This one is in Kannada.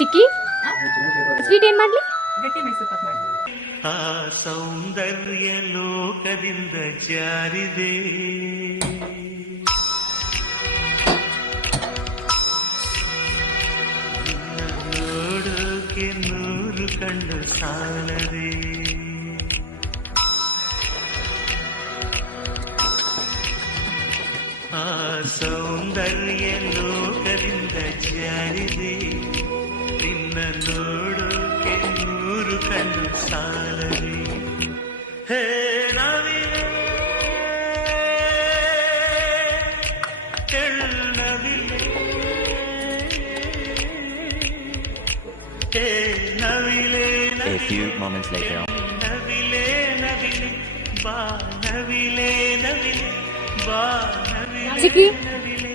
ಚಿಕ್ಕಿ ಸ್ವೀಟ್ ಏನ್ ಮಾಡ್ಲಿ? ಗಟ್ಟಿ ಮೈಸೂರು ಪಾಕ್ ಮಾಡಿ. ಆ ಸೌಂದರ್ಯ ಲೋಕದಿಂದ ಜಾರಿದೆ, ನೋಡೋಕೆ ನೂರು ಕಣ್ಣು ಸಾಲದೆ. ಆ ಸೌಂದರ್ಯ ಲೋಕದಿಂದ ಜಾರಿದೆ, ನಿನ್ನ ನೋಡೋಕೆ ನೂರು ಕಣ್ಣು ಸಾಲದೆ. ಹೇ ನವಿಲೆ ನವಿಲೆ, ಹೇ Navile A few moments later. Navile Navile ಬಾ, ನವಿಲೆ ನವಿಲೆ ಬಾ, ನವಿಲೆ ಚಿಕ್ಕಿ ನವಿಲೆ.